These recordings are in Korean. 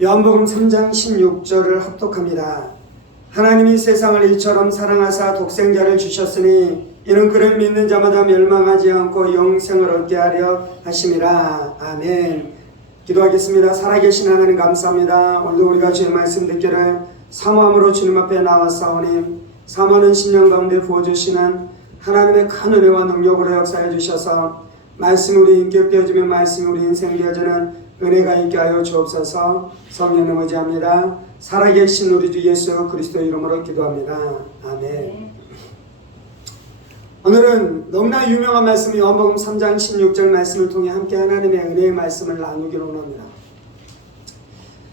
요한복음 3장 16절을 합독합니다. 하나님이 세상을 이처럼 사랑하사 독생자를 주셨으니 이는 그를 믿는 자마다 멸망하지 않고 영생을 얻게 하려 하심이라. 아멘. 기도하겠습니다. 살아계신 하나님 감사합니다. 오늘도 우리가 주의 말씀 듣기를 사모함으로 주님 앞에 나왔사오니 사모하는 신령 가운데 부어주시는 하나님의 큰 은혜와 능력으로 역사해 주셔서 말씀이 우리 인격되어지며 말씀이 우리 인생 되어지는 은혜가 있게 하여 주옵소서. 성령님 의지합니다. 살아계신 우리 주 예수 그리스도 이름으로 기도합니다. 아멘. 오늘은 너무나 유명한 말씀 요한복음 3장 16절 말씀을 통해 함께 하나님의 은혜의 말씀을 나누기로 합니다.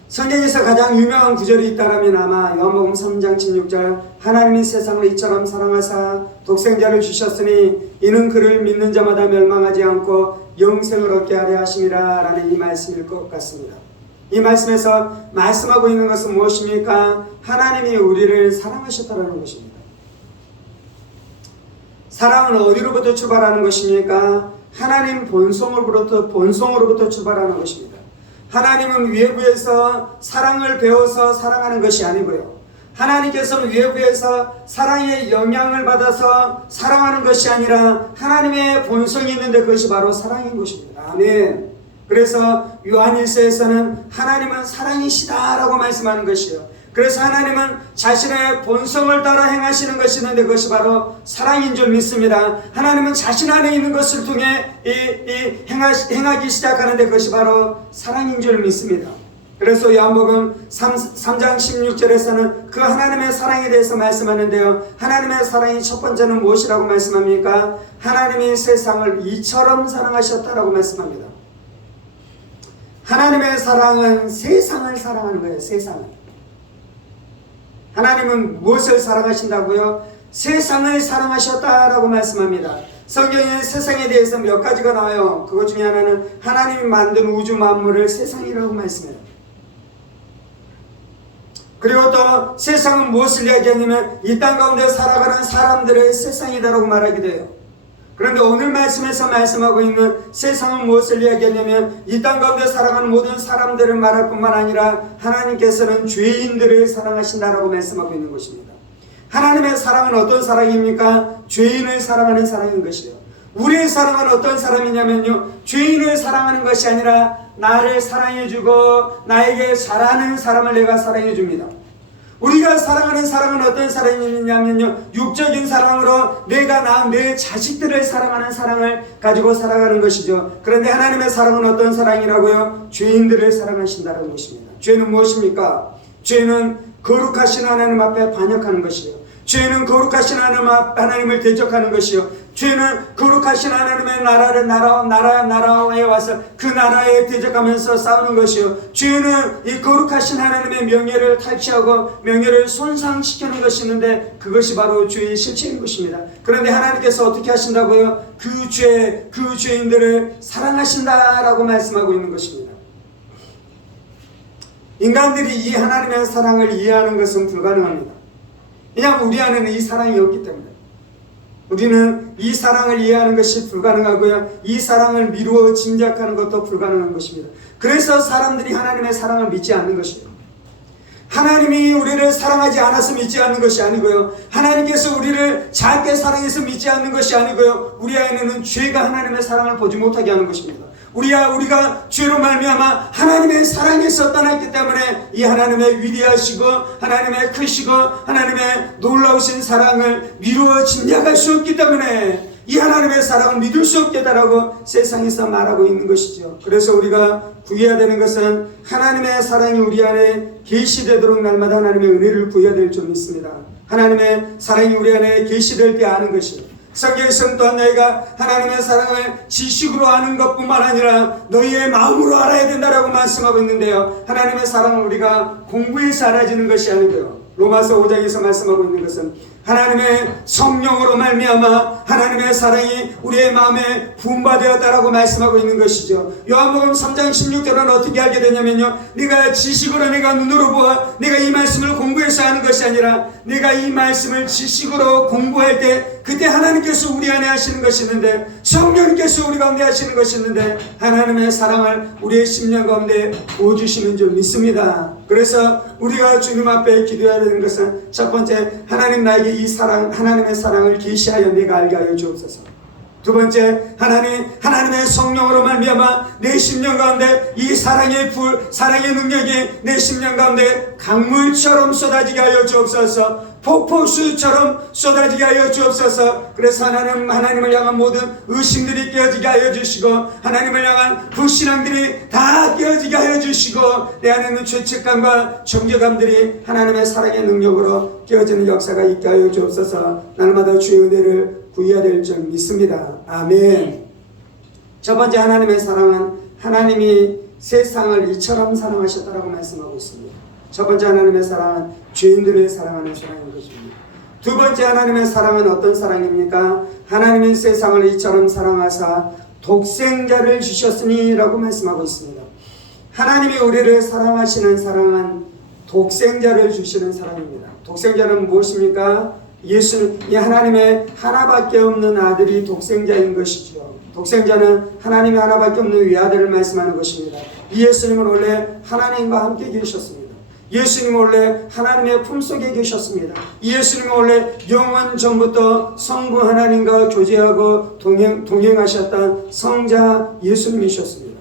성경에서 가장 유명한 구절이 있다면 아마 요한복음 3장 16절 하나님이 세상을 이처럼 사랑하사 독생자를 주셨으니 이는 그를 믿는 자마다 멸망하지 않고 영생을 얻게 하려 하심이라 라는 이 말씀일 것 같습니다. 이 말씀에서 말씀하고 있는 것은 무엇입니까? 하나님이 우리를 사랑하셨다는 것입니다. 사랑은 어디로부터 출발하는 것입니까? 하나님 본성으로부터 출발하는 것입니다. 하나님은 외부에서 사랑을 배워서 사랑하는 것이 아니고요. 하나님께서는 외부에서 사랑의 영향을 받아서 사랑하는 것이 아니라 하나님의 본성이 있는데 그것이 바로 사랑인 것입니다. 아멘. 그래서 요한일서에서는 하나님은 사랑이시다라고 말씀하는 것이에요. 그래서 하나님은 자신의 본성을 따라 행하시는 것이 있는데 그것이 바로 사랑인 줄 믿습니다. 하나님은 자신 안에 있는 것을 통해 행하기 시작하는데 그것이 바로 사랑인 줄 믿습니다. 그래서 요한복음 3장 16절에서는 그 하나님의 사랑에 대해서 말씀하는데요. 하나님의 사랑이 첫 번째는 무엇이라고 말씀합니까? 하나님이 세상을 이처럼 사랑하셨다라고 말씀합니다. 하나님의 사랑은 세상을 사랑하는 거예요. 세상을. 하나님은 무엇을 사랑하신다고요? 세상을 사랑하셨다라고 말씀합니다. 성경에 세상에 대해서 몇 가지가 나와요. 그것 중에 하나는 하나님이 만든 우주 만물을 세상이라고 말씀해요. 그리고 또 세상은 무엇을 이야기하냐면 이 땅 가운데 살아가는 사람들의 세상이다라고 말하기도 해요. 그런데 오늘 말씀에서 말씀하고 있는 세상은 무엇을 이야기하냐면 이 땅 가운데 살아가는 모든 사람들을 말할 뿐만 아니라 하나님께서는 죄인들을 사랑하신다라고 말씀하고 있는 것입니다. 하나님의 사랑은 어떤 사랑입니까? 죄인을 사랑하는 사랑인 것이요. 우리의 사랑은 어떤 사람이냐면요, 죄인을 사랑하는 것이 아니라 나를 사랑해주고 나에게 잘하는 사람을 내가 사랑해줍니다. 우리가 사랑하는 사랑은 어떤 사랑이냐면요, 육적인 사랑으로 내가 내 자식들을 사랑하는 사랑을 가지고 살아가는 것이죠. 그런데 하나님의 사랑은 어떤 사랑이라고요? 죄인들을 사랑하신다는 것입니다. 죄는 무엇입니까? 죄는 거룩하신 하나님 앞에 반역하는 것이요. 죄는 거룩하신 하나님을 대적하는 것이요. 죄는 거룩하신 하나님의 나라에 와서 그 나라에 대적하면서 싸우는 것이요. 죄는 이 거룩하신 하나님의 명예를 탈취하고 명예를 손상시키는 것이 있는데 그것이 바로 죄의 실체인 것입니다. 그런데 하나님께서 어떻게 하신다고요? 그 죄인들을 사랑하신다라고 말씀하고 있는 것입니다. 인간들이 이 하나님의 사랑을 이해하는 것은 불가능합니다. 왜냐하면 우리 안에는 이 사랑이 없기 때문에 우리는 이 사랑을 이해하는 것이 불가능하고요, 이 사랑을 미루어 짐작하는 것도 불가능한 것입니다. 그래서 사람들이 하나님의 사랑을 믿지 않는 것이에요. 하나님이 우리를 사랑하지 않아서 믿지 않는 것이 아니고요, 하나님께서 우리를 작게 사랑해서 믿지 않는 것이 아니고요, 우리 안에는 죄가 하나님의 사랑을 보지 못하게 하는 것입니다. 우리가 죄로 말미암아 하나님의 사랑에서 떠났기 때문에 이 하나님의 위대하시고 하나님의 크시고 하나님의 놀라우신 사랑을 미루어 짐작할 수 없기 때문에 이 하나님의 사랑을 믿을 수 없겠다라고 세상에서 말하고 있는 것이죠. 그래서 우리가 구해야 되는 것은 하나님의 사랑이 우리 안에 계시되도록 날마다 하나님의 은혜를 구해야 될 줄 믿습니다. 하나님의 사랑이 우리 안에 계시될 때 아는 것이요, 성경에서는 또한 너희가 하나님의 사랑을 지식으로 아는 것뿐만 아니라 너희의 마음으로 알아야 된다라고 말씀하고 있는데요, 하나님의 사랑은 우리가 공부해서 알아지는 것이 아니고요, 로마서 5장에서 말씀하고 있는 것은 하나님의 성령으로 말미암아 하나님의 사랑이 우리의 마음에 분바되었다라고 말씀하고 있는 것이죠. 요한복음 3장 16절은 어떻게 알게 되냐면요, 네가 지식으로 내가 눈으로 보아 내가 이 말씀을 공부해서 하는 것이 아니라 내가 이 말씀을 지식으로 공부할 때 그때 하나님께서 우리 안에 하시는 것이 있는데, 성령님께서 우리 가운데 하시는 것이 있는데, 하나님의 사랑을 우리의 심령 가운데 부어주시는 줄 믿습니다. 그래서 우리가 주님 앞에 기도해야 되는 것은 첫 번째, 하나님 나에게 이 사랑, 하나님의 사랑을 계시하여 내가 알게 하여 주옵소서. 두 번째, 하나님의 성령으로 말미암아 내 심령 가운데 이 사랑의 불, 사랑의 능력이 내 심령 가운데 강물처럼 쏟아지게 하여 주옵소서. 폭포수처럼 쏟아지게 하여 주옵소서. 그래서 하나님을 향한 모든 의심들이 깨어지게 하여 주시고, 하나님을 향한 불신앙들이 다 깨어지게 하여 주시고, 내 안에 있는 죄책감과 정죄감들이 하나님의 사랑의 능력으로 깨어지는 역사가 있게 하여 주옵소서. 날마다 주의 은혜를 구해야 될 줄 믿습니다. 아멘. 첫 번째, 하나님의 사랑은 하나님이 세상을 이처럼 사랑하셨다라고 말씀하고 있습니다. 첫 번째, 하나님의 사랑은 죄인들을 사랑하는 사랑인 것입니다. 두 번째, 하나님의 사랑은 어떤 사랑입니까? 하나님이 세상을 이처럼 사랑하사 독생자를 주셨으니 라고 말씀하고 있습니다. 하나님이 우리를 사랑하시는 사랑은 독생자를 주시는 사랑입니다. 독생자는 무엇입니까? 이 하나님의 하나밖에 없는 아들이 독생자인 것이죠. 독생자는 하나님의 하나밖에 없는 외아들을 말씀하는 것입니다. 예수님은 원래 하나님과 함께 계셨습니다. 예수님은 원래 하나님의 품속에 계셨습니다. 예수님은 원래 영원 전부터 성부 하나님과 교제하고 동행하셨던 성자 예수님이셨습니다.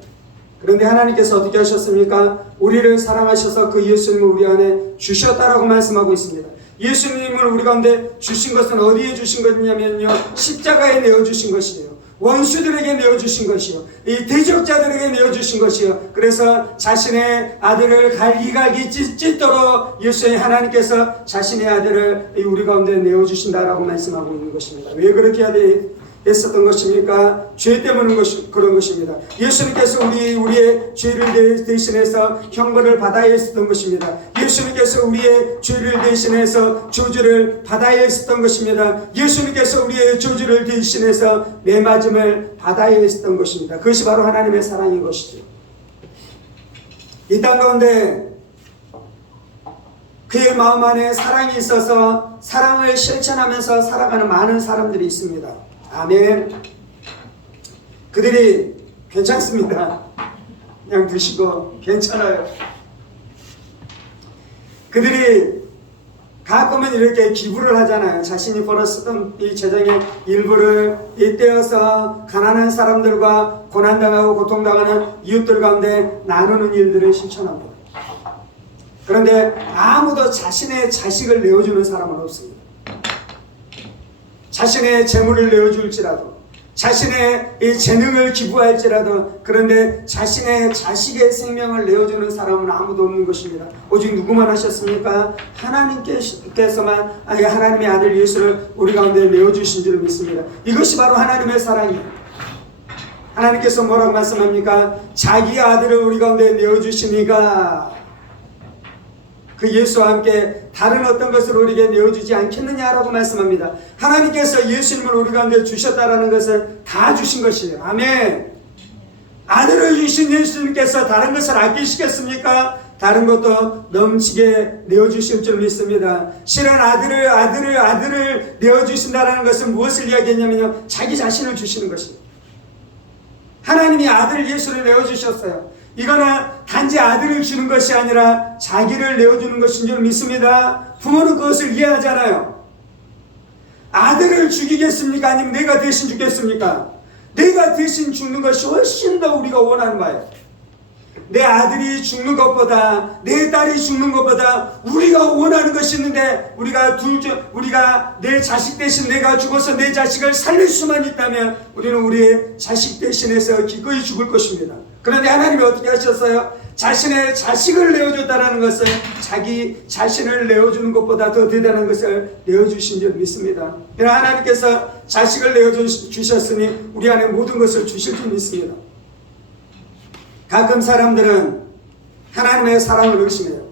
그런데 하나님께서 어떻게 하셨습니까? 우리를 사랑하셔서 그 예수님을 우리 안에 주셨다라고 말씀하고 있습니다. 예수님을 우리 가운데 주신 것은 어디에 주신 것이냐면요, 십자가에 내어주신 것이에요. 원수들에게 내어주신 것이요, 이 대적자들에게 내어주신 것이요. 그래서 자신의 아들을 갈기갈기 찢도록 예수의 하나님께서 자신의 아들을 우리 가운데 내어주신다라고 말씀하고 있는 것입니다. 왜 그렇게 했었던 것입니까? 죄 때문에 그런 것입니다. 예수님께서 우리의 죄를 대신해서 형벌을 받아야 했었던 것입니다. 예수님께서 우리의 죄를 대신해서 저주를 받아야 했었던 것입니다. 예수님께서 우리의 저주를 대신해서 매맞음을 받아야 했었던 것입니다. 그것이 바로 하나님의 사랑인 것이죠. 이 땅 가운데 그의 마음 안에 사랑이 있어서 사랑을 실천하면서 살아가는 많은 사람들이 있습니다. 아멘. 그들이 괜찮습니다. 그냥 드시고 괜찮아요. 그들이 가끔은 이렇게 기부를 하잖아요. 자신이 벌었던 이 재정의 일부를 떼어서 가난한 사람들과 고난당하고 고통당하는 이웃들 가운데 나누는 일들을 실천합니다. 그런데 아무도 자신의 자식을 내어주는 사람은 없습니다. 자신의 재물을 내어줄지라도, 자신의 이 재능을 기부할지라도, 그런데 자신의 자식의 생명을 내어주는 사람은 아무도 없는 것입니다. 오직 누구만 하셨습니까? 하나님께서만 하나님의 아들 예수를 우리 가운데 내어주신 줄 믿습니다. 이것이 바로 하나님의 사랑이에요. 하나님께서 뭐라고 말씀합니까? 자기 아들을 우리 가운데 내어주시니까 그 예수와 함께 다른 어떤 것을 우리에게 내어주지 않겠느냐라고 말씀합니다. 하나님께서 예수님을 우리 가운데 주셨다라는 것을 다 주신 것이에요. 아멘. 아들을 주신 예수님께서 다른 것을 아끼시겠습니까? 다른 것도 넘치게 내어주실 줄 믿습니다. 실은 아들을 내어주신다는 것은 무엇을 이야기했냐면요, 자기 자신을 주시는 것입니다. 하나님이 아들 예수를 내어주셨어요. 이거는 단지 아들을 주는 것이 아니라 자기를 내어주는 것인 줄 믿습니다. 부모는 그것을 이해하잖아요. 아들을 죽이겠습니까? 아니면 내가 대신 죽겠습니까? 내가 대신 죽는 것이 훨씬 더 우리가 원하는 바예요. 내 아들이 죽는 것보다, 내 딸이 죽는 것보다 우리가 원하는 것이 있는데, 우리가 내 자식 대신 내가 죽어서 내 자식을 살릴 수만 있다면 우리는 우리의 자식 대신해서 기꺼이 죽을 것입니다. 그런데 하나님이 어떻게 하셨어요? 자신의 자식을 내어줬다는 것은 자기 자신을 내어주는 것보다 더 대단한 것을 내어주신 줄 믿습니다. 하나님께서 자식을 내어주셨으니 우리 안에 모든 것을 주실 줄 믿습니다. 가끔 사람들은 하나님의 사랑을 의심해요.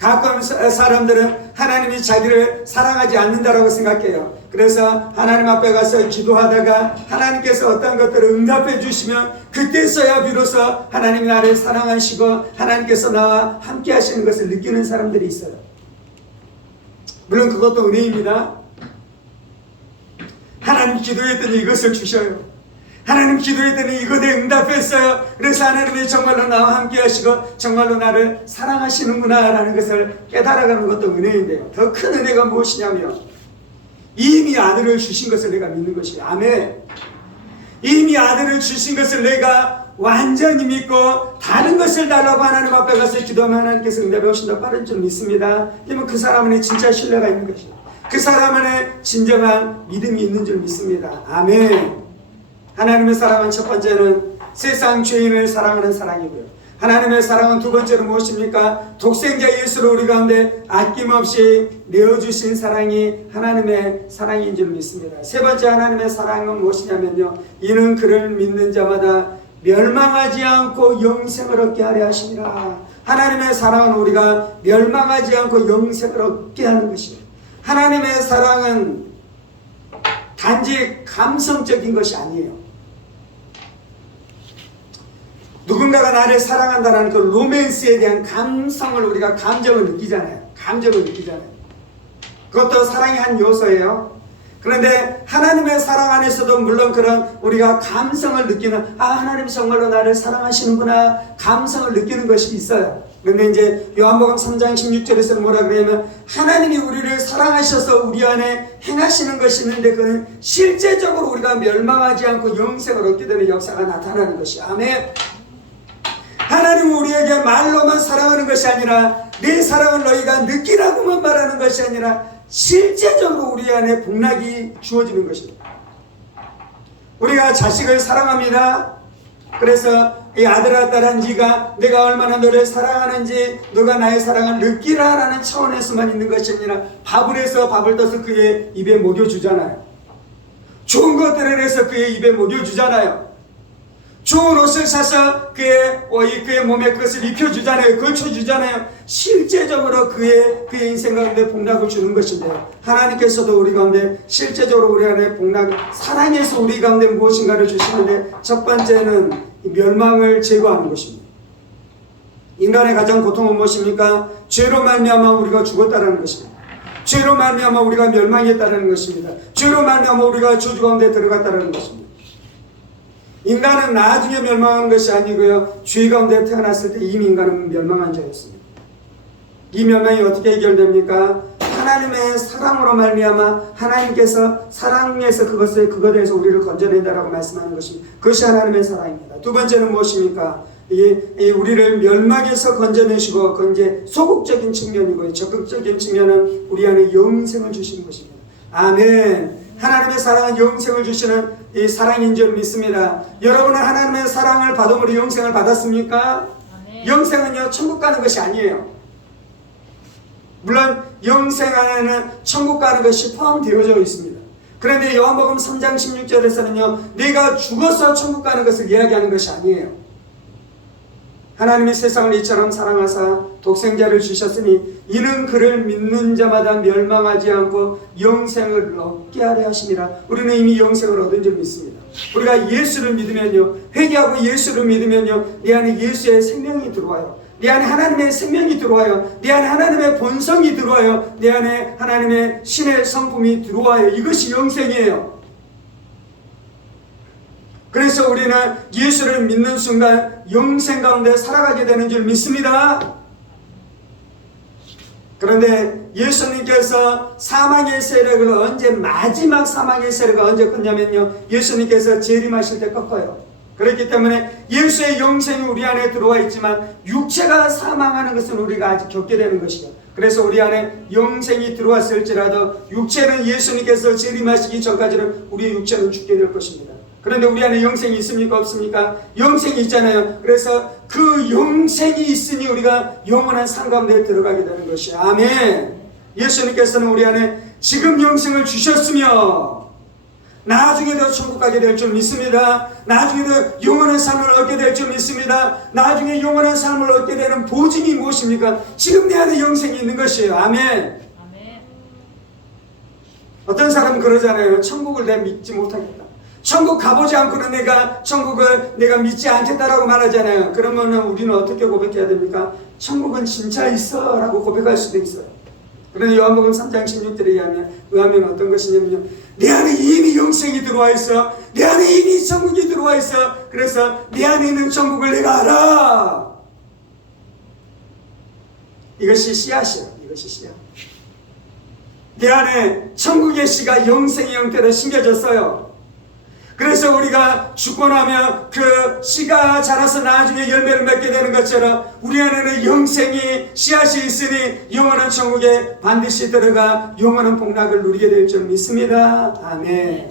가끔 사람들은 하나님이 자기를 사랑하지 않는다라고 생각해요. 그래서 하나님 앞에 가서 기도하다가 하나님께서 어떤 것들을 응답해 주시면 그때서야 비로소 하나님이 나를 사랑하시고 하나님께서 나와 함께 하시는 것을 느끼는 사람들이 있어요. 물론 그것도 은혜입니다. 하나님 기도했더니 이것을 주셔요. 하나님 기도했더니 이것에 응답했어요. 그래서 하나님이 정말로 나와 함께 하시고 정말로 나를 사랑하시는구나 라는 것을 깨달아가는 것도 은혜인데요. 더 큰 은혜가 무엇이냐면 이미 아들을 주신 것을 내가 믿는 것이에요. 아멘. 이미 아들을 주신 것을 내가 완전히 믿고 다른 것을 달라고 하나님 앞에 가서 기도하면 하나님께서 응답해 오신다 빠른 줄 믿습니다. 그러면 그 사람 안에 진짜 신뢰가 있는 것이에요. 그 사람 안에 진정한 믿음이 있는 줄 믿습니다. 아멘. 하나님의 사랑은 첫 번째는 세상 죄인을 사랑하는 사랑이고요. 하나님의 사랑은 두 번째는 무엇입니까? 독생자 예수를 우리 가운데 아낌없이 내어주신 사랑이 하나님의 사랑인 줄 믿습니다. 세 번째 하나님의 사랑은 무엇이냐면요, 이는 그를 믿는 자마다 멸망하지 않고 영생을 얻게 하려 하심이라. 하나님의 사랑은 우리가 멸망하지 않고 영생을 얻게 하는 것이에요. 하나님의 사랑은 단지 감성적인 것이 아니에요. 누군가가 나를 사랑한다는 그 로맨스에 대한 감성을 우리가 감정을 느끼잖아요. 그것도 사랑의 한 요소예요. 그런데 하나님의 사랑 안에서도 물론 그런 우리가 감성을 느끼는, 하나님 정말로 나를 사랑하시는구나 감성을 느끼는 것이 있어요. 그런데 이제 요한복음 3장 16절에서는 뭐라 그러냐면 하나님이 우리를 사랑하셔서 우리 안에 행하시는 것이 있는데 그는 실제적으로 우리가 멸망하지 않고 영생을 얻게 되는 역사가 나타나는 것이. 아멘. 하나님은 우리에게 말로만 사랑하는 것이 아니라 내 사랑을 너희가 느끼라고만 말하는 것이 아니라 실제적으로 우리 안에 복락이 주어지는 것입니다. 우리가 자식을 사랑합니다. 그래서 이 아들아 딸아 네가 내가 얼마나 너를 사랑하는지 너가 나의 사랑을 느끼라 라는 차원에서만 있는 것이 아니라 밥을 해서 밥을 떠서 그의 입에 먹여주잖아요. 좋은 것들을 해서 그의 입에 먹여주잖아요. 좋은 옷을 사서 그의 몸에 그것을 입혀주잖아요. 걸쳐주잖아요. 실제적으로 그의 인생 가운데 복락을 주는 것인데요. 하나님께서도 우리 가운데 실제적으로 우리 안에 복락, 사랑해서 우리 가운데 무엇인가를 주시는데 첫 번째는 멸망을 제거하는 것입니다. 인간의 가장 고통은 무엇입니까? 죄로 말미암아 우리가 죽었다는 것입니다. 죄로 말미암아 우리가 멸망했다는 것입니다. 죄로 말미암아 우리가 저주 가운데 들어갔다는 것입니다. 인간은 나중에 멸망하는 것이 아니고요, 죄 가운데 태어났을 때 이미 인간은 멸망한 자였습니다. 이 멸망이 어떻게 해결됩니까? 하나님의 사랑으로 말미암아 하나님께서 사랑에서 그것에 대해서 우리를 건져낸다라고 말씀하는 것입니다. 그것이 하나님의 사랑입니다. 두 번째는 무엇입니까? 우리를 멸망에서 건져내시고 그건 이제 소극적인 측면이고요, 적극적인 측면은 우리 안에 영생을 주시는 것입니다. 아멘. 하나님의 사랑은 영생을 주시는 이 사랑인 줄 믿습니다. 여러분은 하나님의 사랑을 받음으로 영생을 받았습니까? 아멘. 영생은요 천국 가는 것이 아니에요. 물론 영생 안에는 천국 가는 것이 포함되어져 있습니다. 그런데 요한복음 3장 16절에서는요 내가 죽어서 천국 가는 것을 이야기하는 것이 아니에요. 하나님이 세상을 이처럼 사랑하사 독생자를 주셨으니 이는 그를 믿는 자마다 멸망하지 않고 영생을 얻게 하려 하심이라. 우리는 이미 영생을 얻은 줄 믿습니다. 우리가 예수를 믿으면요, 회개하고 예수를 믿으면요, 내 안에 예수의 생명이 들어와요. 내 안에 하나님의 생명이 들어와요. 내 안에 하나님의 본성이 들어와요. 내 안에 하나님의 신의 성품이 들어와요. 이것이 영생이에요. 그래서 우리는 예수를 믿는 순간 영생 가운데 살아가게 되는 줄 믿습니다. 그런데 예수님께서 사망의 세력을 언제, 마지막 사망의 세력을 언제 껐냐면요, 예수님께서 재림하실 때 꺾어요. 그렇기 때문에 예수의 영생이 우리 안에 들어와 있지만 육체가 사망하는 것은 우리가 아직 겪게 되는 것이죠. 그래서 우리 안에 영생이 들어왔을지라도 육체는 예수님께서 재림하시기 전까지는 우리의 육체는 죽게 될 것입니다. 그런데 우리 안에 영생이 있습니까? 없습니까? 영생이 있잖아요. 그래서 그 영생이 있으니 우리가 영원한 산 가운데 들어가게 되는 것이. 아멘. 예수님께서는 우리 안에 지금 영생을 주셨으며 나중에도 천국 가게 될 줄 믿습니다. 나중에도 영원한 삶을 얻게 될 줄 믿습니다. 나중에 영원한 삶을 얻게 되는 보증이 무엇입니까? 지금 내 안에 영생이 있는 것이에요. 아멘. 어떤 사람은 그러잖아요. 천국을 내가 믿지 못하겠다. 천국 가보지 않고는 내가 천국을 내가 믿지 않겠다라고 말하잖아요. 그러면 우리는 어떻게 고백해야 됩니까? 천국은 진짜 있어 라고 고백할 수도 있어요. 그런데 요한복음 3장 16절에 의하면 어떤 것이냐면요, 내 안에 이미 영생이 들어와 있어. 내 안에 이미 천국이 들어와 있어. 그래서 내 안에 있는 천국을 내가 알아. 이것이 씨앗이에요. 이것이 씨앗. 내 안에 천국의 씨가 영생의 형태로 심겨졌어요. 그래서 우리가 죽고 나면 그 씨가 자라서 나중에 열매를 맺게 되는 것처럼 우리 안에는 영생이 씨앗이 있으니 영원한 천국에 반드시 들어가 영원한 복락을 누리게 될 줄 믿습니다. 아멘.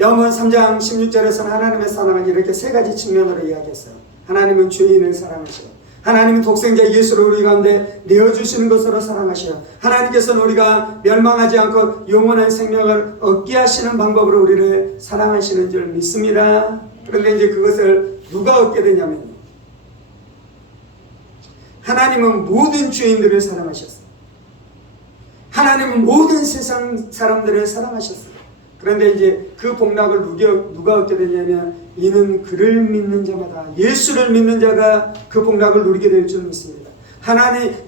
요한복음 3장 16절에서는 하나님의 사랑은 이렇게 세 가지 측면으로 이야기했어요. 하나님은 죄인을 사랑하시고, 하나님은 독생자 예수를 우리 가운데 내어주시는 것으로 사랑하시오. 하나님께서는 우리가 멸망하지 않고 영원한 생명을 얻게 하시는 방법으로 우리를 사랑하시는 줄 믿습니다. 그런데 이제 그것을 누가 얻게 되냐면요, 하나님은 모든 죄인들을 사랑하셨어요. 하나님은 모든 세상 사람들을 사랑하셨어요. 그런데 이제 그 복락을 누가 얻게 되냐면, 이는 그를 믿는 자마다, 예수를 믿는 자가 그 복락을 누리게 될 줄 믿습니다.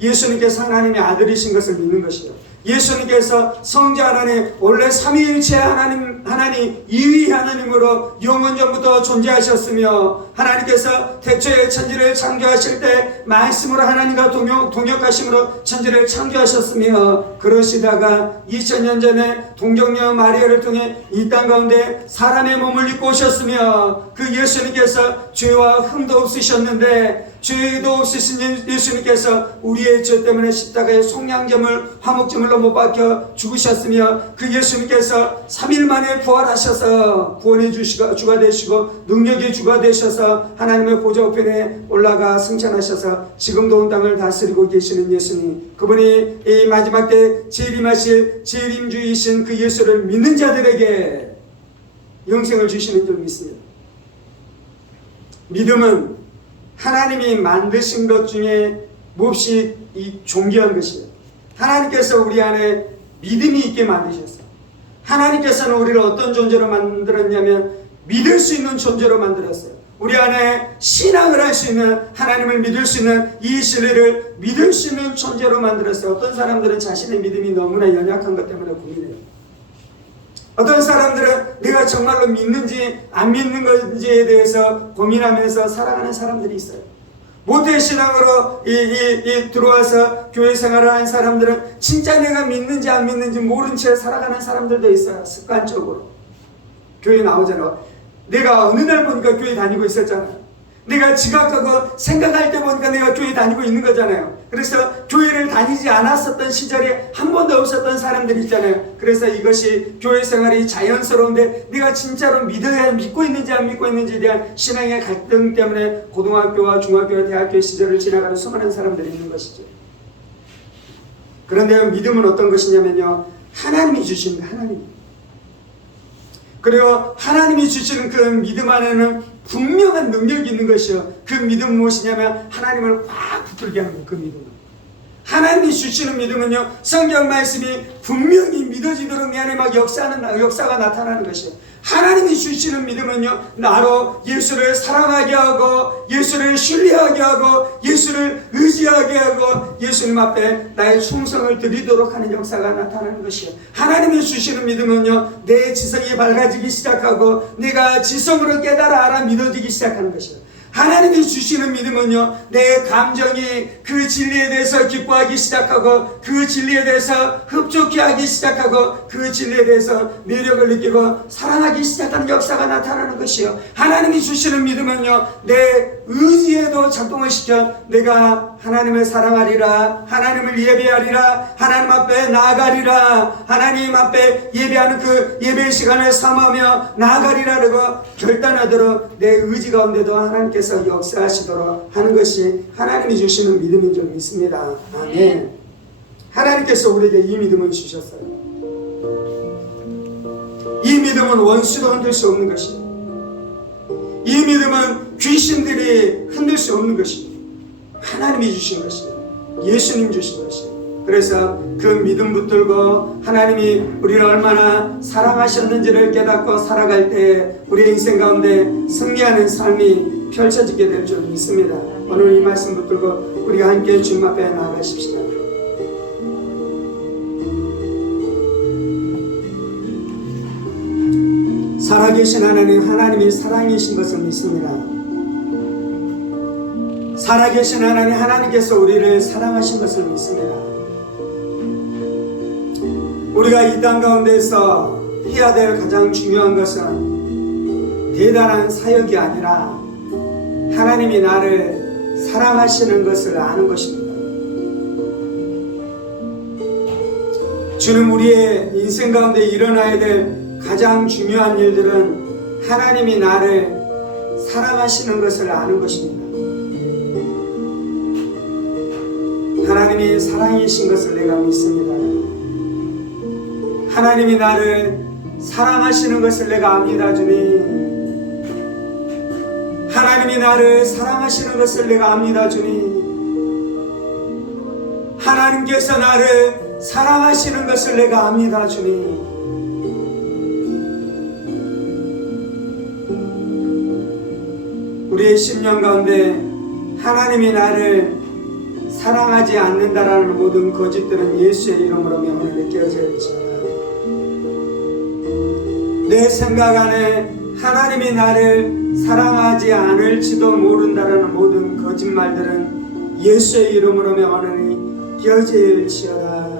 예수님께서 하나님의 아들이신 것을 믿는 것이요, 예수님께서 성자 하나님, 원래 삼위일체 하나님 이위 하나님으로 영원전부터 존재하셨으며, 하나님께서 태초에 천지를 창조하실 때 말씀으로 하나님과 동역하심으로 천지를 창조하셨으며, 그러시다가 2000년 전에 동정녀 마리아를 통해 이 땅 가운데 사람의 몸을 입고 오셨으며, 그 예수님께서 죄와 흠도 없으셨는데 죄도 없으신 예수님께서 우리의 죄 때문에 십자가에 속량제물 화목제물로 못 박혀 죽으셨으며, 그 예수님께서 3일 만에 부활하셔서 구원의 주가 되시고 능력의 주가 되셔서 하나님의 보좌 우편에 올라가 승천하셔서 지금도 온 땅을 다스리고 계시는 예수님, 그분이 이 마지막 때 재림하실 재림주이신 그 예수를 믿는 자들에게 영생을 주시는 줄 믿습니다. 믿음은 하나님이 만드신 것 중에 몹시 존귀한 것이에요. 하나님께서 우리 안에 믿음이 있게 만드셨어요. 하나님께서는 우리를 어떤 존재로 만들었냐면 믿을 수 있는 존재로 만들었어요. 우리 안에 신앙을 할 수 있는, 하나님을 믿을 수 있는, 이 진리를 믿을 수 있는 존재로 만들었어요. 어떤 사람들은 자신의 믿음이 너무나 연약한 것 때문에 고민해요. 어떤 사람들은 내가 정말로 믿는지 안 믿는 건지에 대해서 고민하면서 살아가는 사람들이 있어요. 모태신앙으로 들어와서 교회 생활을 하는 사람들은 진짜 내가 믿는지 안 믿는지 모른 채 살아가는 사람들도 있어요. 습관적으로. 교회 나오잖아. 내가 어느 날 보니까 교회 다니고 있었잖아요. 내가 지각하고 생각할 때 보니까 내가 교회 다니고 있는 거잖아요. 그래서 교회를 다니지 않았었던 시절에 한 번도 없었던 사람들이 있잖아요. 그래서 이것이 교회 생활이 자연스러운데 내가 진짜로 믿고 있는지 안 믿고 있는지에 대한 신앙의 갈등 때문에 고등학교와 중학교와 대학교 시절을 지나가는 수많은 사람들이 있는 것이죠. 그런데 믿음은 어떤 것이냐면요, 하나님이 주신 하나님, 그리고 하나님이 주시는 그 믿음 안에는 분명한 능력이 있는 것이요, 그 믿음은 무엇이냐면 하나님을 확 붙들게 하는 거예요. 그 믿음은, 하나님이 주시는 믿음은요, 성경 말씀이 분명히 믿어지도록 내 안에 막 역사가 나타나는 것이요, 하나님이 주시는 믿음은요, 나로 예수를 사랑하게 하고 예수를 신뢰하게 하고 예수를 의지하게 하고 예수님 앞에 나의 충성을 드리도록 하는 역사가 나타나는 것이요, 하나님이 주시는 믿음은요, 내 지성이 밝아지기 시작하고 내가 지성으로 깨달아 알아 믿어지기 시작하는 것이요, 하나님이 주시는 믿음은요, 내 감정이 그 진리에 대해서 기뻐하기 시작하고 그 진리에 대해서 흡족해 하기 시작하고 그 진리에 대해서 매력을 느끼고 사랑하기 시작하는 역사가 나타나는 것이요, 하나님이 주시는 믿음은요, 내 의지에도 작동을 시켜 내가 하나님을 사랑하리라, 하나님을 예배하리라, 하나님 앞에 나아가리라, 하나님 앞에 예배하는 그 예배의 시간을 삼으며 나아가리라고 결단하도록 내 의지 가운데도 하나님께서 역사하시도록 하는 것이 하나님이 주시는 믿음인 줄 믿습니다. 아멘. 하나님께서 우리에게 이 믿음을 주셨어요. 믿음은 원수도 흔들 수 없는 것이에요. 이 믿음은 귀신들이 흔들 수 없는 것이에요. 하나님이 주신 것이에요. 예수님 주신 것이에요. 그래서 그 믿음 붙들고 하나님이 우리를 얼마나 사랑하셨는지를 깨닫고 살아갈 때 우리의 인생 가운데 승리하는 삶이 펼쳐지게 될 줄 믿습니다. 오늘 이 말씀 붙들고 우리가 함께 주님 앞에 나아가십시다. 살아계신 하나님, 하나님이 사랑이신 것을 믿습니다. 살아계신 하나님, 하나님께서 우리를 사랑하신 것을 믿습니다. 우리가 이 땅 가운데서 해야 될 가장 중요한 것은 대단한 사역이 아니라 하나님이 나를 사랑하시는 것을 아는 것입니다. 주는 우리의 인생 가운데 일어나야 될 가장 중요한 일들은 하나님이 나를 사랑하시는 것을 아는 것입니다. 하나님이 사랑이신 것을 내가 믿습니다. 하나님이 나를 사랑하시는 것을 내가 압니다, 주님. 하나님이 나를 사랑하시는 것을 내가 압니다, 주님. 하나님께서 나를 사랑하시는 것을 내가 압니다, 주님. 우리의 심령 가운데 하나님이 나를 사랑하지 않는다라는 모든 거짓들은 예수의 이름으로 명령을 깨어져야 되잖아요. 내 생각 안에 하나님이 나를 사랑하지 않을지도 모른다라는 모든 거짓말들은 예수의 이름으로 명하노니 깨어질지어다.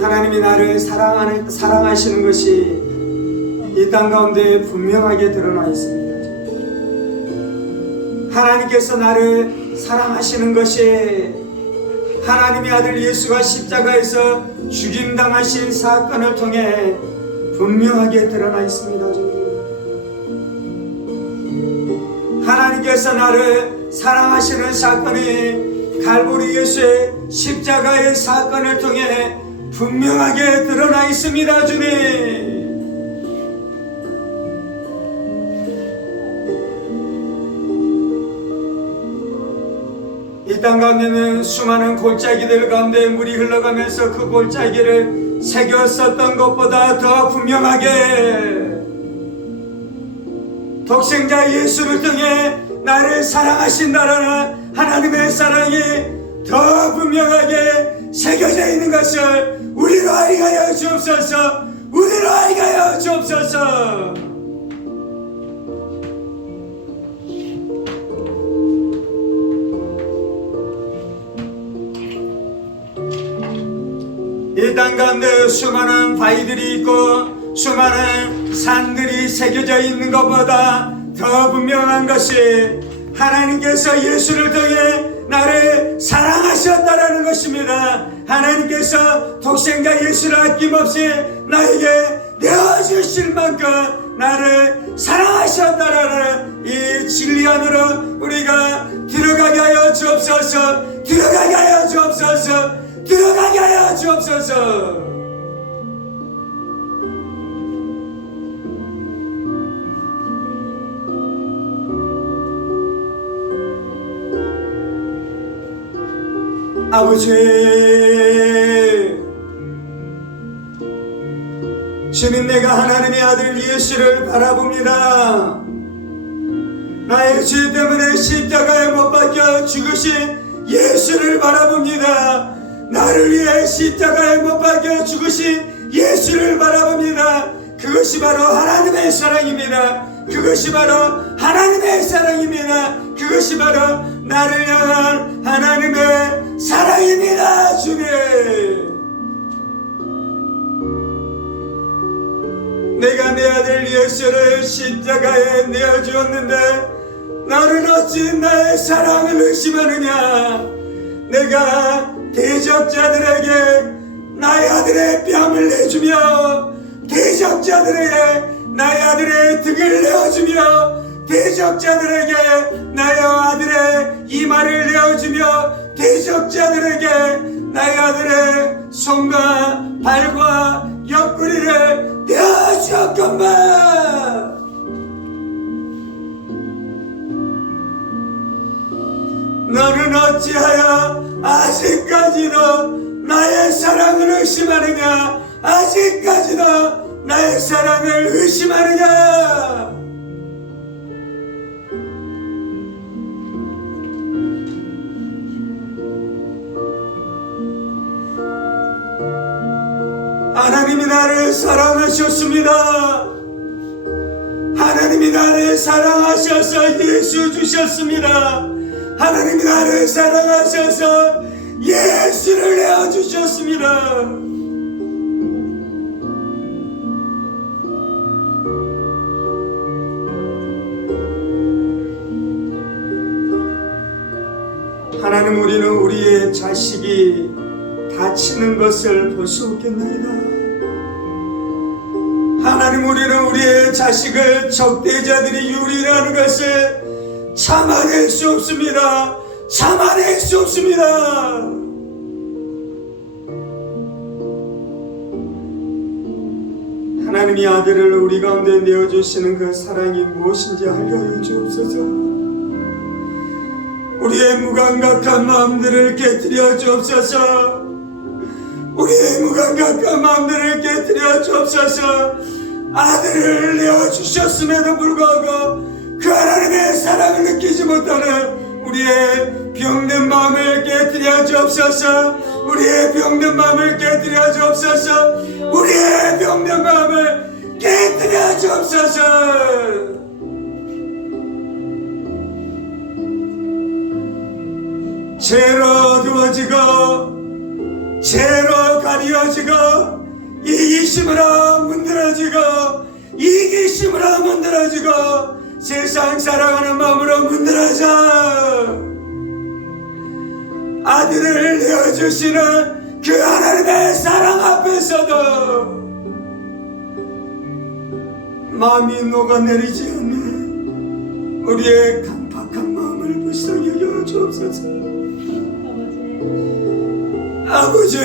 하나님이 나를 사랑하시는 것이 이 땅 가운데 분명하게 드러나 있습니다. 하나님께서 나를 사랑하시는 것이 하나님의 아들 예수가 십자가에서 죽임당하신 사건을 통해 분명하게 드러나 있습니다. 하나님께서 나를 사랑하시는 사건이 갈보리 예수의 십자가의 사건을 통해 분명하게 드러나 있습니다, 주님. 이 땅 가운데는 수많은 골짜기들 가운데 물이 흘러가면서 그 골짜기를 새겼었던 것보다 더 분명하게 독생자 예수를 통해 나를 사랑하신다라는 하나님의 사랑이 더 분명하게 새겨져 있는 것을 우리로 알게 하여 주옵소서. 우리로 알게 하여 주옵소서. 이 땅 가운데 수많은 바위들이 있고 수많은 산들이 새겨져 있는 것보다 더 분명한 것이 하나님께서 예수를 통해 나를 사랑하셨다라는 것입니다. 하나님께서 독생자 예수를 아낌없이 나에게 내어주실 만큼 나를 사랑하셨다라는 이 진리 안으로 우리가 들어가게 하여 주옵소서. 들어가게 하여 주옵소서. 들어가게 하여 주옵소서. 아버지, 주님, 내가 하나님의 아들 예수를 바라봅니다. 나의 죄 때문에 십자가에 못 박혀 죽으신 예수를 바라봅니다. 나를 위해 십자가에 못 박혀 죽으신 예수를 바라봅니다. 그것이 바로 하나님의 사랑입니다. 그것이 바로 하나님의 사랑입니다. 그것이 바로 나를 향한 하나님의 사랑입니다. 주님, 내가 내 아들 예수를 십자가에 내어주었는데 너는 어찌 나의 사랑을 의심하느냐. 내가 대적자들에게 나의 아들의 뺨을 내주며 대적자들에게 나의 아들의 등을 내어주며 대적자들에게 나의 아들의 이마를 내어주며 대적자들에게 나의 아들의 손과 발과 옆구리를 떼어주었건만. 너는 어찌하여 아직까지도 나의 사랑을 의심하느냐? 아직까지도 나의 사랑을 의심하느냐? 하나님이 나를 사랑하셨습니다. 하나님이 나를 사랑하셔서 예수 주셨습니다. 하나님이 나를 사랑하셔서 예수를 내어주셨습니다. 하나님, 우리는 우리의 자식이 다치는 것을 볼 수 없겠나이다. 하나님, 우리는 우리의 자식을 적대자들이 유리라는 것을 참아낼 수 없습니다. 참아낼 수 없습니다. 하나님이 아들을 우리 가운데 내어주시는 그 사랑이 무엇인지 알게 하여 주옵소서. 우리의 무감각한 마음들을 깨뜨려 주옵소서. 우리의 무감각한 마음들을 깨뜨려 주옵소서. 아들을 내어주셨음에도 불구하고 그 하나님의 사랑을 느끼지 못하는 우리의 병든 마음을 깨뜨려 주옵소서. 우리의 병든 마음을 깨뜨려 주옵소서. 우리의 병든 마음을 깨뜨려 주옵소서. 죄로 어두워지고 죄로 가리워지고 이기심으로 문드러지고 이기심으로 문드러지고 세상 사랑하는 마음으로 문드러져 아들을 내어주시는 그 하나님의 사랑 앞에서도 마음이 녹아내리지 않는 우리의 강팍한 마음을 불쌍히 여겨 주옵소서. 아버지,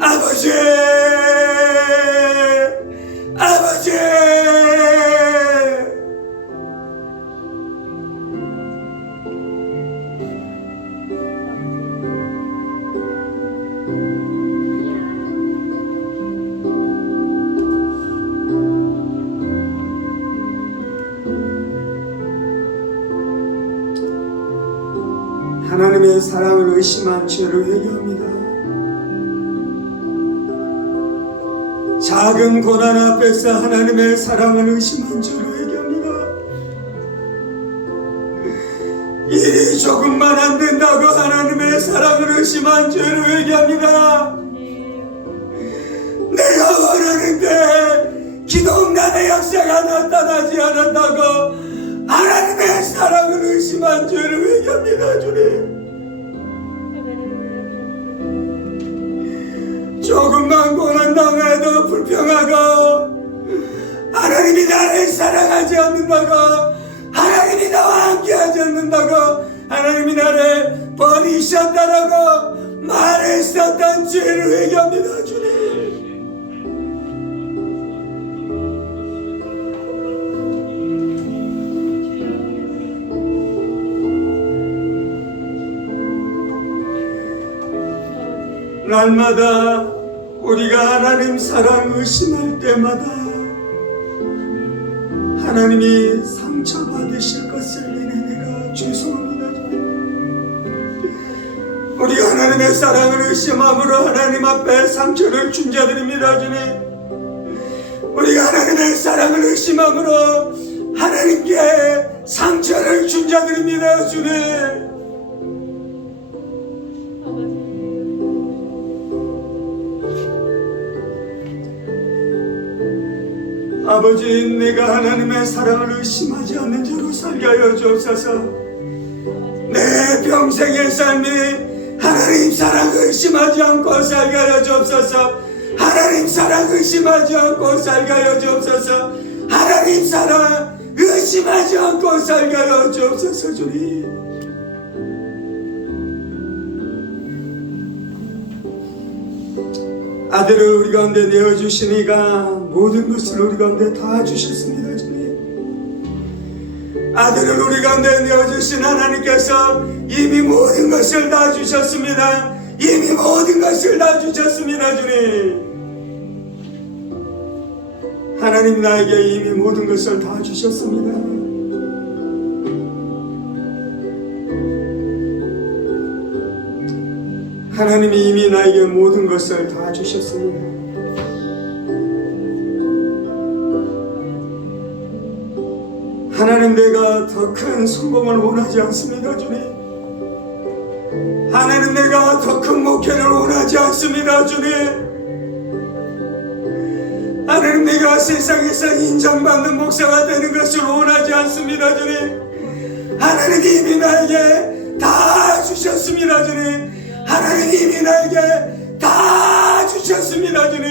아버지, 아버지, 하나님의 사랑을 의심한 죄를 회개합니다. 작은 고난 앞에서 하나님의 사랑을 의심한 죄를 회개합니다. 일이 조금만 안 된다고 하나님의 사랑을 의심한 죄를 회개합니다. 내가 원하는데 기도응답의 역사가 나타나지 않았다고 하나님의 사랑을 의심한 죄를 회개합니다. 주님, 조금만 고난당해도 불평하고 하나님이 나를 사랑하지 않는다고, 하나님이 나와 함께하지 않는다고, 하나님이 나를 버리셨다라고 말했었던 죄를 회개합니다. 주님, 날마다 우리가 하나님 사랑 의심할 때마다 하나님이 상처받으실 것을 인해 내가 죄송합니다. 우리가 하나님의 사랑을 의심함으로 하나님 앞에 상처를 준 자들입니다. 주님, 우리가 하나님의 사랑을 의심함으로 하나님께 상처를 준 자들입니다. 주님, 아버지, 내가 하나님의 사랑을 의심하지 않는 자로 살게 하여 주옵소서. 내 평생의 삶이 하나님 사랑 의심하지 않고 살게 하여 주옵소서. 하나님 사랑 의심하지 않고 살게 하여 주옵소서. 하나님 사랑 의심하지 않고 살게 하여 주옵소서. 주님, 아들을 우리 가운데 내어주시니까 모든 것을 우리 가운데 다 주셨습니다. 주님, 아들을 우리 가운데 내어주신 하나님께서 이미 모든 것을 다 주셨습니다. 이미 모든 것을 다 주셨습니다. 주님, 하나님 나에게 이미 모든 것을 다 주셨습니다. 하나님이 이미 나에게 모든 것을 다 주셨습니다. 하나님, 내가 더 큰 성공을 원하지 않습니다. 주님, 하나님, 내가 더 큰 목회를 원하지 않습니다. 주님, 하나님, 내가 세상에서 인정받는 목사가 되는 것을 원하지 않습니다. 주님, 하나님 이미 나에게 다 주셨습니다. 주님, 하나님 이미 나에게 다 주셨습니다. 주님,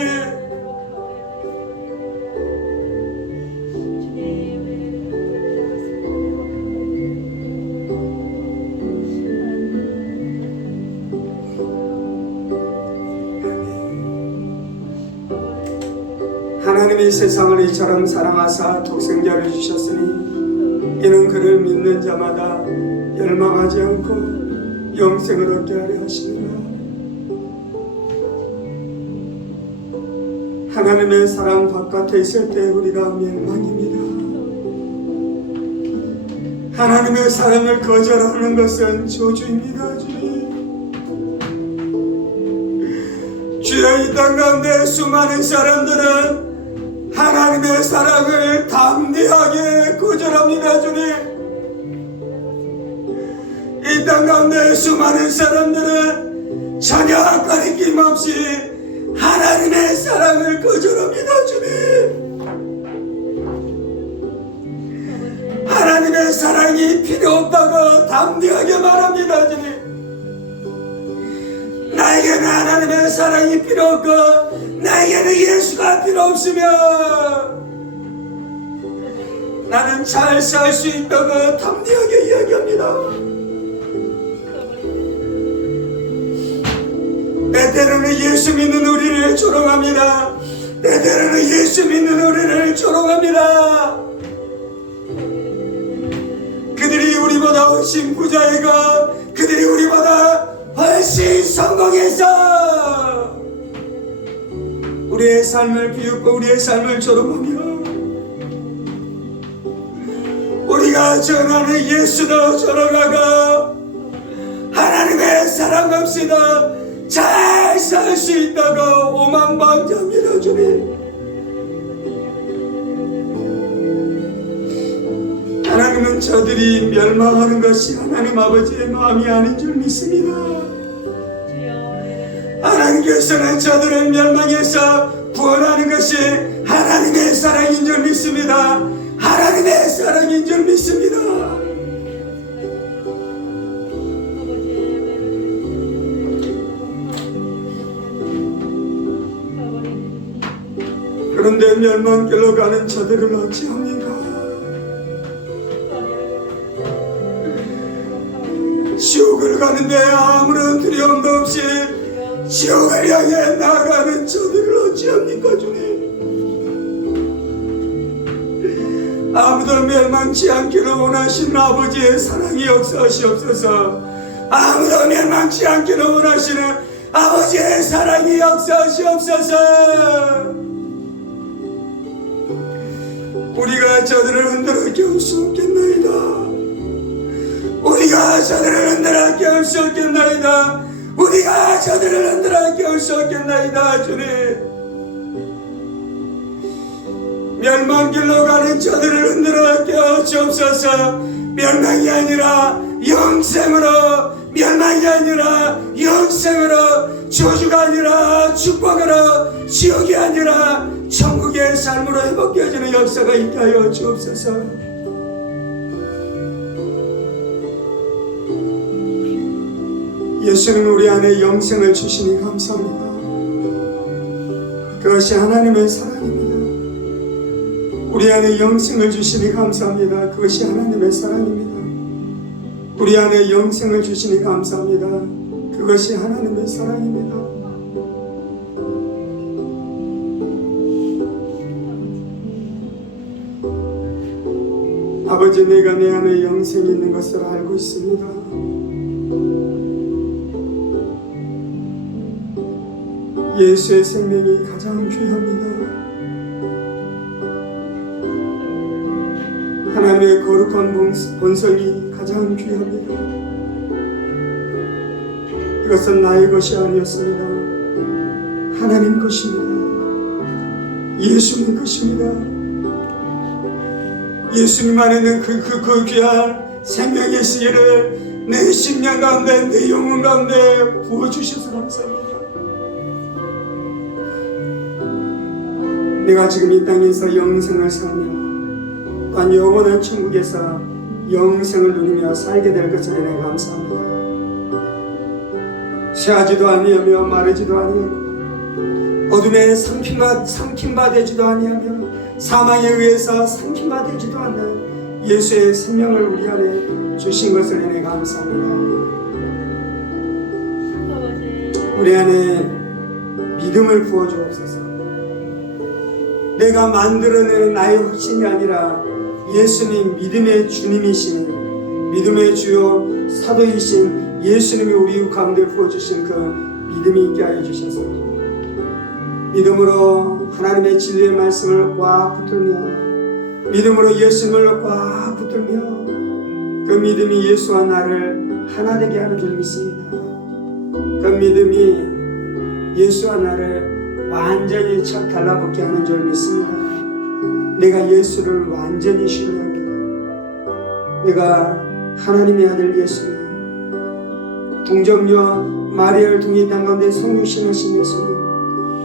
하나님이 세상을 이처럼 사랑하사 독생자를 주셨으니 이는 그를 믿는 자마다 멸망하지 않고 영생을 얻게 하려 하시니라. 하나님의 사랑 바깥에 있을 때 우리가 멸망입니다. 하나님의 사랑을 거절하는 것은 저주입니다. 주여, 이 땅 가운데 수많은 사람들은 하나님의 사랑을 담대하게 거절합니다. 주님, 이 땅 가운데 수많은 사람들은 전혀 거리낌 없이 하나님의 사랑을 거절합니다. 주님, 하나님의 사랑이 필요 없다고 담대하게 말합니다. 주님, 나에게는 하나님의 사랑이 필요 없고 나에게는 예수가 필요 없으며 나는 잘 살 수 있다고 담대하게 이야기합니다. 때때로는 예수 믿는 우리를 조롱합니다. 때때로는 예수 믿는 우리를 조롱합니다. 그들이 우리보다 훨씬 부자이고 그들이 우리보다 훨씬 성공해서 우리의 삶을 비웃고 우리의 삶을 조롱하며 우리가 전하는 예수도 조롱하고 하나님의 사랑 없이도 잘 살 수 있다고 오만방자합니다. 주님, 하나님은 저들이 멸망하는 것이 하나님 아버지의 마음이 아닌 줄 믿습니다. 하나님께서는 저들을 멸망해서 구원하는 것이 하나님의 사랑인 줄 믿습니다. 하나님의 사랑인 줄 믿습니다. 그런데 멸망길로 가는 저들을 어찌합니까? 지옥을 가는데 아무런 두려움도 없이 지옥을 향해 나아가는 저들을 어찌합니까? 주님, 아무도 멸망치 않기를 원하시는 아버지의 사랑이 역사하시옵소서. 아무도 멸망치 않기를 원하시는 아버지의 사랑이 역사하시옵소서. 우리가 저들을 흔들어 깨울 수 없겠나이다. 우리가 저들을 흔들어 깨울 수 없겠나이다. 우리가 저들을 흔들어 깨울 수 없겠나이다. 주님, 멸망길로 가는 저들을 흔들어 깨워 주옵소서. 멸망이 아니라 영생으로, 멸망이 아니라 영생으로, 저주가 아니라 축복으로, 지옥이 아니라 천국의 삶으로 회복되어지는 역사가 있게 하여 주옵소서. 예수는 우리 안에 영생을 주시니 감사합니다. 그것이 하나님의 사랑입니다. 우리 안에 영생을 주시니 감사합니다. 그것이 하나님의 사랑입니다. 우리 안에 영생을 주시니 감사합니다. 그것이 하나님의 사랑입니다. 아버지, 내가 내 안에 영생이 있는 것을 알고 있습니다. 예수의 생명이 가장 귀합니다. 하나님의 거룩한 본성이 가장 귀합니다. 이것은 나의 것이 아니었습니다. 하나님 것입니다. 예수님 것입니다. 예수님 안에 있는 그 귀한 생명의 씨를 내 심령 가운데, 내 영혼 가운데 부어주셔서 감사합니다. 내가 지금 이 땅에서 영생을 살며 또한 영원한 천국에서 영생을 누리며 살게 될 것을 내가 감사합니다. 쇠하지도 아니하며 마르지도 아니하고 어둠에 삼킴바 되지도 아니하며 사망에 의해서 삼킴바 되지도 않는 예수의 생명을 우리 안에 주신 것을 내가 감사합니다. 우리 안에 믿음을 부어주옵소서. 내가 만들어내는 나의 확신이 아니라 예수님 믿음의 주님이신, 믿음의 주요 사도이신 예수님이 우리 가운데 부어주신 그 믿음이 있게 하여 주셔서 믿음으로 하나님의 진리의 말씀을 꽉 붙들며, 믿음으로 예수님을 꽉 붙들며 그 믿음이 예수와 나를 하나 되게 하는 줄 믿습니다. 그 믿음이 예수와 나를 완전히 착 달라붙게 하는 줄 믿습니다. 내가 예수를 완전히 신뢰합니다. 내가 하나님의 아들 예수님, 동정녀 마리아를 통해 이 땅 가운데 성육신하신 예수님,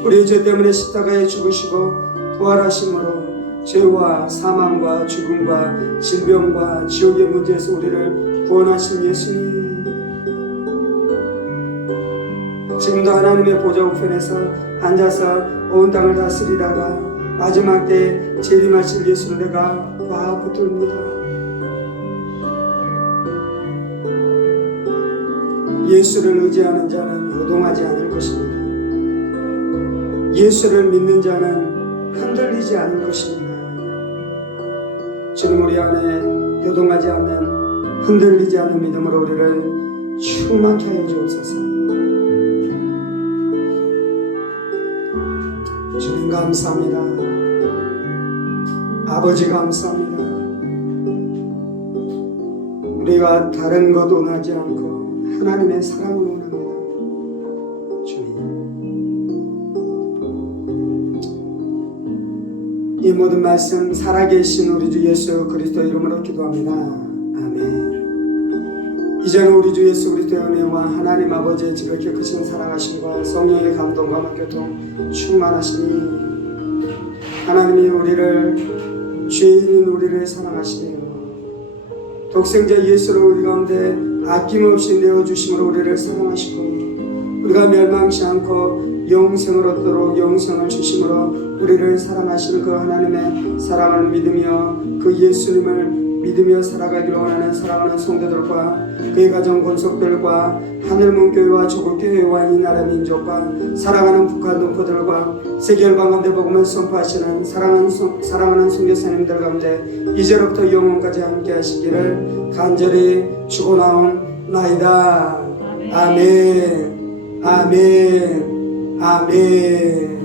우리의 죄 때문에 십자가에 죽으시고 부활하심으로 죄와 사망과 죽음과 질병과 지옥의 문제에서 우리를 구원하신 예수님, 지금도 하나님의 보좌 우편에서 앉아서 온 땅을 다스리다가 마지막 때에 재림하실 예수를 내가 꽉 붙듭니다. 예수를 의지하는 자는 요동하지 않을 것입니다. 예수를 믿는 자는 흔들리지 않을 것입니다. 주님, 우리 안에 요동하지 않는, 흔들리지 않는 믿음으로 우리를 충만케 하여 주옵소서. 주님 감사합니다. 아버지 감사합니다. 우리가 다른 것 원하지 않고 하나님의 사랑을 원합니다. 주님, 이 모든 말씀 살아계신 우리 주 예수 그리스도 이름으로 기도합니다. 아멘. 이제는 우리 주 예수 그리스도의 은혜와 하나님 아버지의 지극히 크신 사랑하심과 성령의 감동과 교통 충만하시니 하나님이 우리를, 죄인인 우리를 사랑하시며 독생자 예수를 우리 가운데 아낌없이 내어주심으로 우리를 사랑하시고 우리가 멸망치 않고 영생을 얻도록 영생을 주심으로 우리를 사랑하시는 그 하나님의 사랑을 믿으며 그 예수님을 믿으며 살아가기를 원하는 사랑하는 성도들과 그의 가정 권속들과 하늘문교회와 조국교회와 이 나라 민족과 살아가는 북한 동포들과 세계 열방 가운데 복음을 선포하시는 사랑하는 선교사님들 가운데 이제로부터 영원까지 함께 하시기를 간절히 축원하옵나이다. 아멘. 아멘. 아멘.